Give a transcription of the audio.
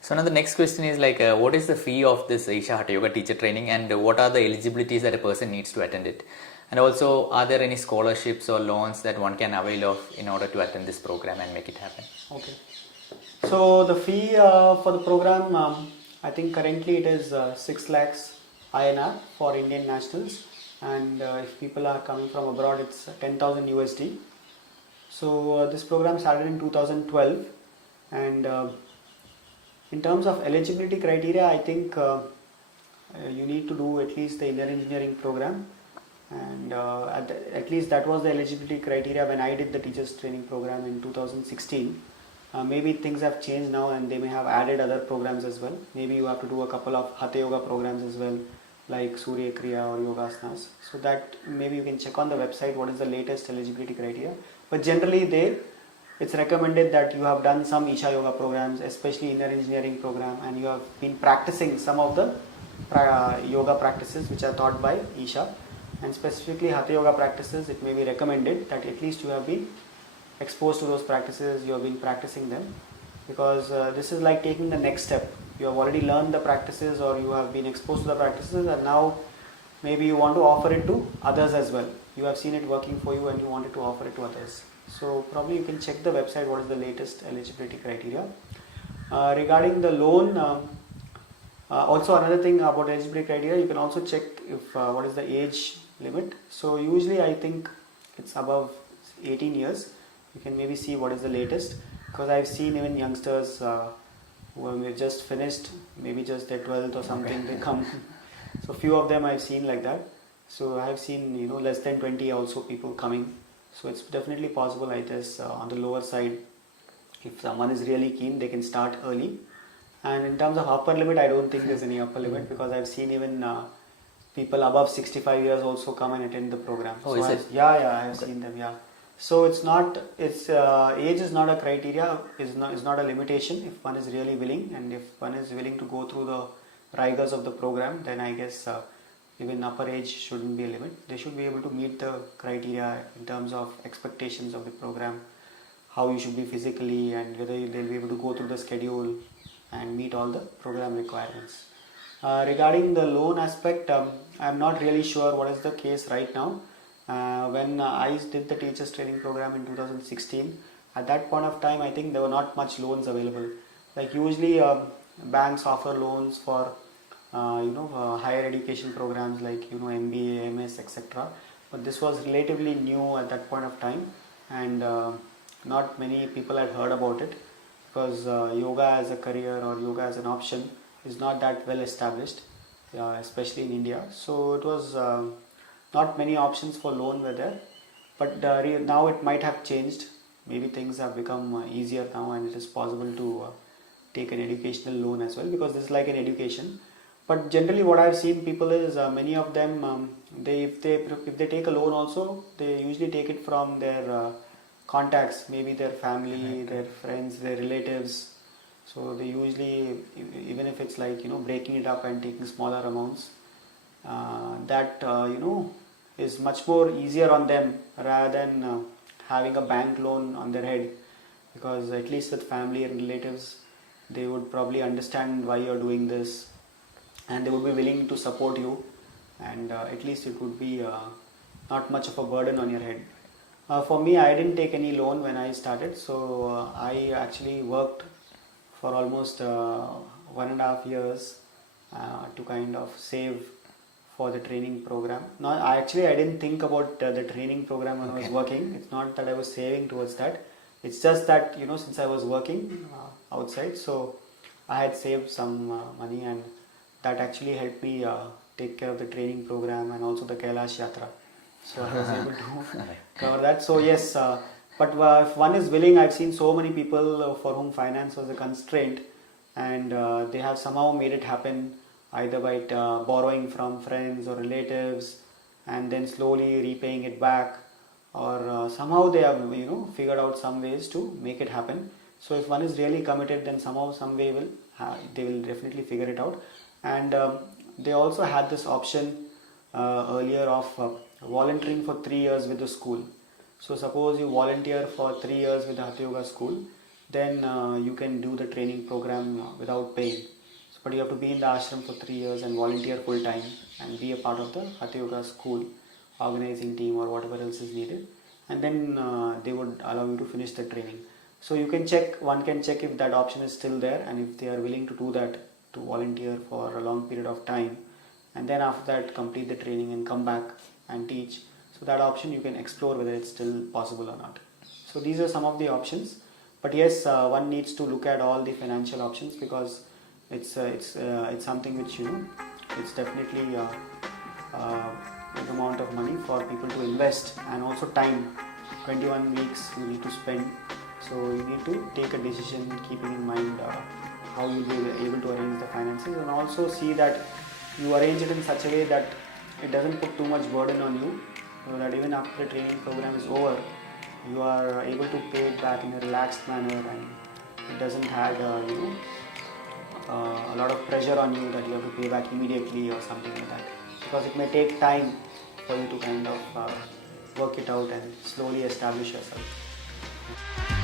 So now the next question is like, what is the fee of this Isha Hatha Yoga teacher training, and what are the eligibilities that a person needs to attend it? And also, are there any scholarships or loans that one can avail of in order to attend this program and make it happen? Okay. So the fee for the program, I think currently it is 6 lakhs INR for Indian nationals, and if people are coming from abroad, it's 10,000 USD. So this program started in 2012, and in terms of eligibility criteria, I think you need to do at least the inner engineering program, and at least that was the eligibility criteria when I did the teachers training program in 2016. Maybe things have changed now and they may have added other programs as well. Maybe you have to do a couple of Hatha Yoga programs as well, like Surya Kriya or Yogasanas. So that maybe you can check on the website what is the latest eligibility criteria. But generally it's recommended that you have done some Isha Yoga programs, especially inner engineering program, and you have been practicing some of the yoga practices which are taught by Isha. And specifically Hatha Yoga practices, it may be recommended that at least you have been exposed to those practices, you have been practicing them, because this is like taking the next step. You have already learned the practices or you have been exposed to the practices, and now maybe you want to offer it to others as well. You have seen it working for you and you wanted to offer it to others. So probably you can check the website what is the latest eligibility criteria. Regarding the loan, also another thing about eligibility criteria, you can also check if what is the age limit. So usually I think it's above 18 years. You can maybe see what is the latest, because I've seen even youngsters who have just finished, maybe just their 12th or something, they come. So few of them I've seen like that. So I've seen less than 20 also people coming. So it's definitely possible, I guess, on the lower side. If someone is really keen, they can start early. And in terms of upper limit, I don't think there's any upper limit, because I've seen even people above 65 years also come and attend the program. Oh, so is it? Yeah, I have seen them, yeah. So it's age is not a criteria, is not a limitation if one is really willing, and if one is willing to go through the rigors of the program, then I guess even upper age shouldn't be a limit. They should be able to meet the criteria in terms of expectations of the program, how you should be physically, and whether they'll be able to go through the schedule and meet all the program requirements. Regarding the loan aspect, I'm not really sure what is the case right now. When I did the teachers training program in 2016, at that point of time I think there were not much loans available. Like usually banks offer loans for higher education programs like MBA, MS, etc. But this was relatively new at that point of time, and not many people had heard about it, because yoga as a career or yoga as an option is not that well established, especially in India. So it was not many options for loan were there, but now it might have changed. Maybe things have become easier now, and it is possible to take an educational loan as well, because this is like an education. But generally what I've seen people is many of them, if they take a loan also, they usually take it from their contacts, maybe their family, their friends, their relatives. So they usually, even if it's like breaking it up and taking smaller amounts, that is much more easier on them rather than having a bank loan on their head, because at least with family and relatives, they would probably understand why you're doing this, and they would be willing to support you, and at least it would be not much of a burden on your head. For me, I didn't take any loan when I started, so I actually worked for almost 1.5 years to kind of save for the training program. No, I didn't think about the training program when I was working. It's not that I was saving towards that. It's just that since I was working outside, so I had saved some money, and that actually helped me take care of the training program and also the Kailash Yatra. So I was able to cover that. So yes, but if one is willing, I've seen so many people for whom finance was a constraint, and they have somehow made it happen, either by borrowing from friends or relatives and then slowly repaying it back, or somehow they have figured out some ways to make it happen. So if one is really committed, then somehow some way they will definitely figure it out. And they also had this option earlier of volunteering for 3 years with the school. So suppose you volunteer for 3 years with the Hatha Yoga school, then you can do the training program without paying. So, but you have to be in the ashram for 3 years and volunteer full time and be a part of the Hatha Yoga school organizing team or whatever else is needed, and then they would allow you to finish the training. So you can check, one can check if that option is still there, and if they are willing to do that, to volunteer for a long period of time, and then after that complete the training and come back and teach. So that option you can explore whether it's still possible or not. So these are some of the options, but yes, one needs to look at all the financial options, because it's something which, you know, it's definitely big amount of money for people to invest, and also time. 21 weeks you need to spend, so you need to take a decision keeping in mind how you will be able to arrange the finances, and also see that you arrange it in such a way that it doesn't put too much burden on you, so that even after the training program is over, you are able to pay it back in a relaxed manner, and it doesn't have a lot of pressure on you that you have to pay back immediately or something like that, because it may take time for you to kind of work it out and slowly establish yourself.